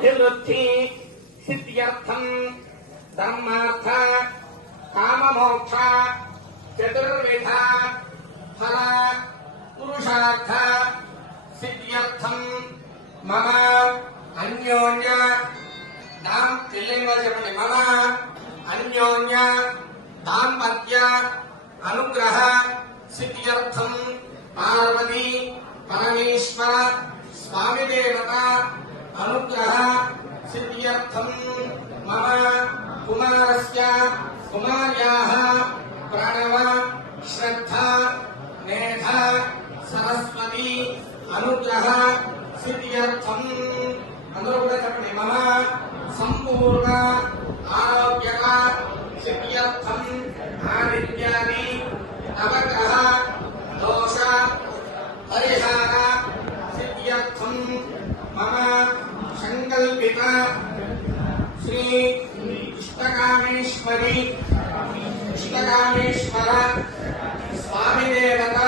अभिवृद्धि सिद्ध्यर्थम धर्मार्थ काम मोक्ष चतुर्विधा फल पुरुषार्थ सिद्ध्यर्थम मम अन्योन्य मम अन्योन्य दाम्पत्य अनुग्रह सिद्ध्यर्थम पार्वती परमेश्वर स्वामी देवता अनुग्रह सिद्ध्यर्थम मम कुमारस्य कुमार्याः प्रणव श्रद्धा मेध सरस्वती अनुग्रह सिद्ध्यर्थम मम संपूर्ण आरोग्य सिद्ध्यर्थम आदित्यादि नवग्रह दोष परिहार सिद्ध्यर्थम मम संकल्पित श्री इष्टकामेश्वर स्वामी देवता